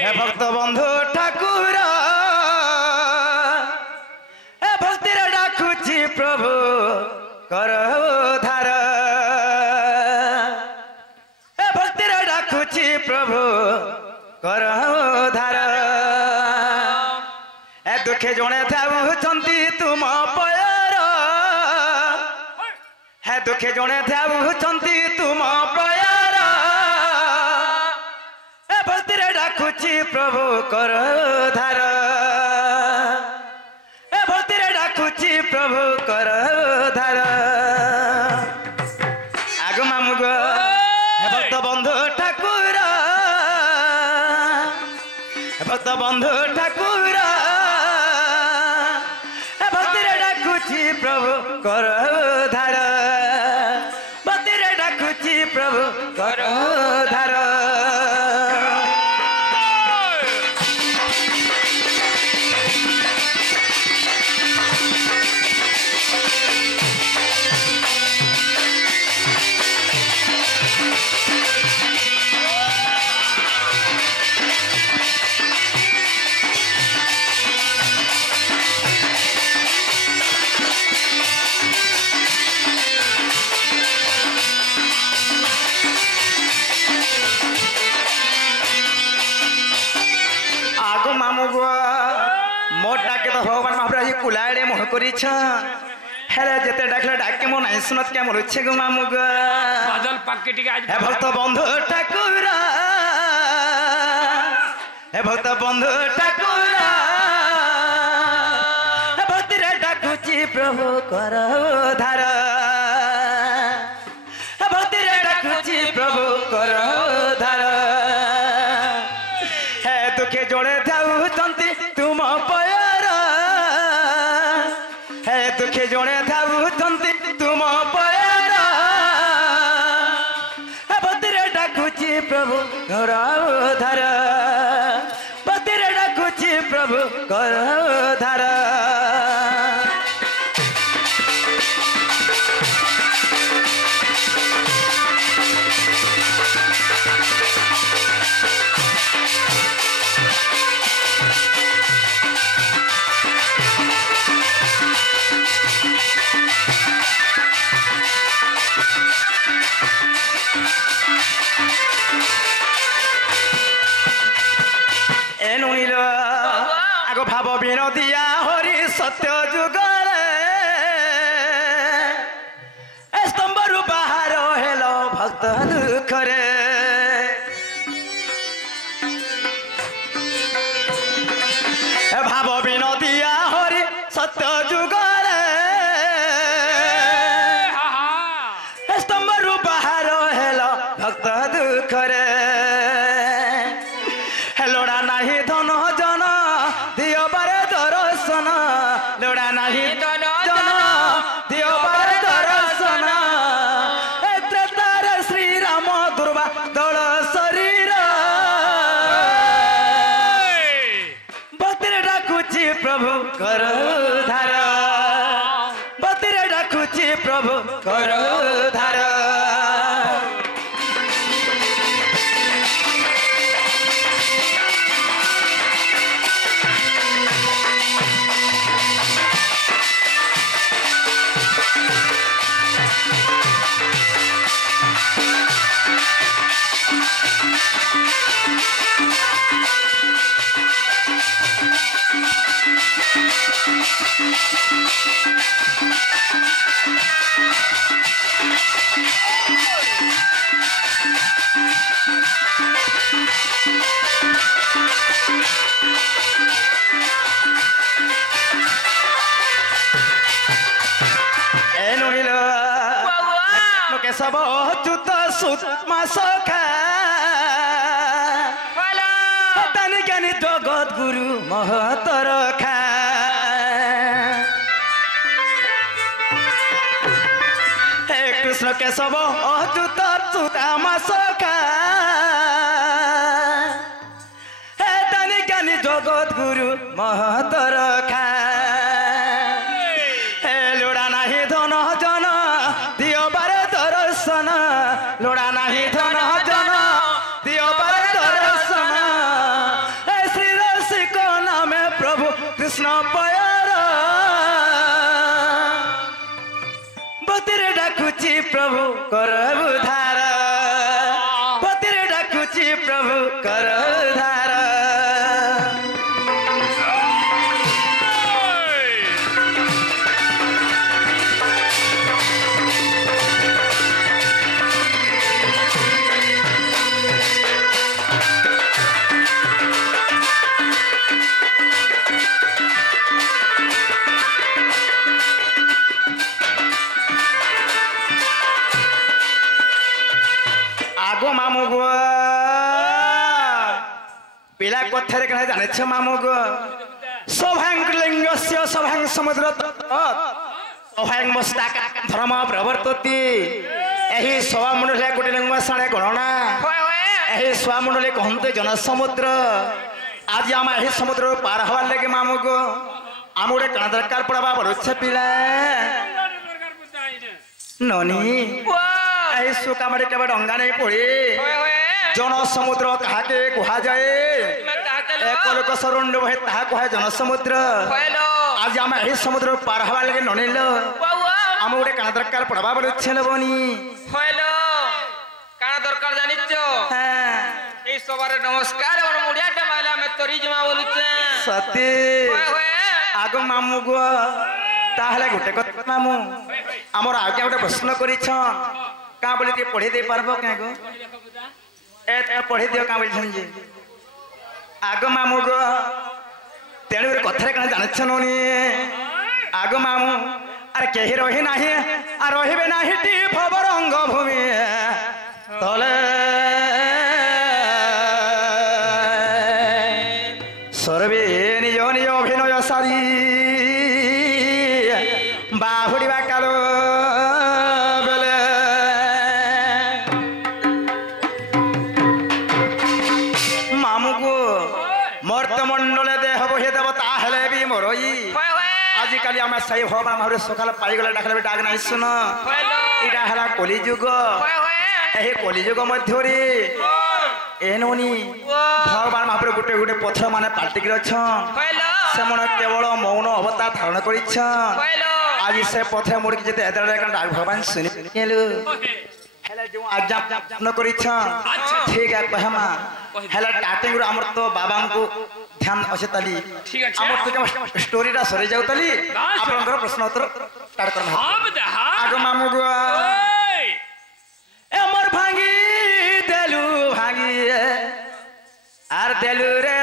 हे भक्त बंधु ठाकुर हे भक्ति डाकुची प्रभु कर उद्धार हे भक्ति डाकुची प्रभु कर उद्धार ए दुखे जड़े थाउचंती तुम पयर हे दुखे जड़े थाउचंती तुम पयर ए भक्ति डाकुची प्रभु कर उद्धार ए भक्ति डाकुची प्रभु कर उद्धार आगु मामुग हे भक्त बंधु ठाकुर हे भक्त बंधु ठाकुर हे भक्ति डाकुची प्रभु कर उद्धार भक्ति डाकुची प्रभु कर उद्धार मोटा के तो भगवान महाराज कुलाड़े मोह करी हेले जेते डाकले डाके मो नहीं सुनत क्या मोर इच्छे गो मामू गो बादल पाके टिके आज हे भक्त बंधु ठाकुर हे भक्त बंधु ठाकुर हे भक्ति रे डाकुची प्रभु कर उद्धार हे भक्ति रे डाकुची प्रभु कर उद्धार हे दुखे जोड़े थाउचंती तुम पयर हे दुखे जोड़े थाउचंती तुम पयर हे भक्ति रे डाकुची प्रभु कर उद्धार भक्ति रे डाकुची प्रभु कर उद्धार आगो भाव विनोदिया हरि सत्य जुगले स्तंभरु बाहर हेलो भक्त दुखरे भाव विनोदिया हरि सत्य जुगले स्तंभरु बाहर हेलो भक्त दुखरे लोड़ा नाही धन जन दियो बारे दर्शन लोड़ा नाही धन जन दियो बारे दर्शन त्रेतार श्री राम दुर्वा दल शरीर भक्ति डाकुची प्रभु कर उद्धार भक्ति डाकुची प्रभु कर उद्धार सब च्युत सुषमा सखा दानी ज्ञानी जगत गुरु महतर खा हे कृष्ण केशव अच्युत सुदामा सखा हे दानी ज्ञानी जगत गुरु महतर खा हे लोड़ा नाही धन जन दियो बारे दर्शन लोड़ा नाही धन जन दियो बारे दर्शन কৃষ্ণ পয়ার বতিরে ডাকুছি প্রভু কর উদ্ধার বতিরে ডাকুছি প্রভু কর উদ্ধার আগো মামু গো পিলা কথারে কেন জানেছ মামু গো সভাং লিঙ্গস্য সভাং সমুদ্র সভাং মস্তাক ধর্ম প্রবর্ততি ଏହି ସଭାମଣ୍ଡଳୀ କୋଟି ଲିଙ୍ଗ ସାଣେ ଗଣନା ଏହି ସଭାମଣ୍ଡଳୀ କହନ୍ତେ ଜନসমୁଦ୍ର ଆଜି ଆମେ ଏହି ସମୁଦ୍ରରୁ ପାର ହବାର ଲାଗି ମାମୁ ଗো ଆମ ଗୋଟେ କାଣା ଦରକାର ପଡବା ବରୁଛେ ପିଲା ନନି এই সুকামারি কেবে ডঙ্গা নেই পড়ে জনসমুদ্র কাহাকে কুহাযাଏ এক লোক সরুণ্ড বহে তাহা কুহায় জনসমুদ্র আজ আমি এই সমুদ্র পার হবার লাগে ননিল আমি গোটে কানা দরকার পড়বা বলছে লবনি কানা দরকার জানিছ এই সবার নমস্কার আর মুড়িয়াটা মাইলা আমি তরি জমা বলুছে সত্যি আগ মামু গো তাহলে গোটে কথা মামু আমার আগে গোটে প্রশ্ন করিছ কাঁ বলি তে পড়ে দে পারবো কাঁ গো এ পড়ে দিও কাঁ বলছেন যে আগ মামু গো তেণু কথারে কাঁ জানিছ ননি আগ মামু আর কেহি রহি নাহি আর রহিবে নাহি টি ভবরঙ্গ ভূমি তলে সর্বে নিজ নিজ অভিনয় সারি বাহুড়িবা কালো বেলে মামুকু মর্তমণ্ডলে দেহ বহে দেব তাহলে বি মরই আজিকালি আমি সেই ভগবান ভাবে সকাল পাইগলে ডাকলে ডাক নাই শুন এটা হলা কলিযুগ এই কলিযুগ মধ্যরে এনোনি ভগবান মহাপ্রভু গোটে গোটে পথর মানে পাল্টিকি অছন সেমন কেবল মৌন অবতার ধারণ করিছন আজ সে পথে মোড়কি যেতে এত ডাক ভগবান শুনি নেলু হেলে যে আজ্ঞা ন করিছন ঠিক আছে কহমা হেলে স্টার্টিং রু আমর তো বাবাଙ୍କୁ ধ্যান আছে তালি ঠিক আছে আমর তো স্টোরিটা সরে যাও তালি আপনাদের প্রশ্ন উত্তর স্টার্ট করব আগ মামু গো এমর ভাঙি দেলু ভাঙি আর দেলু রে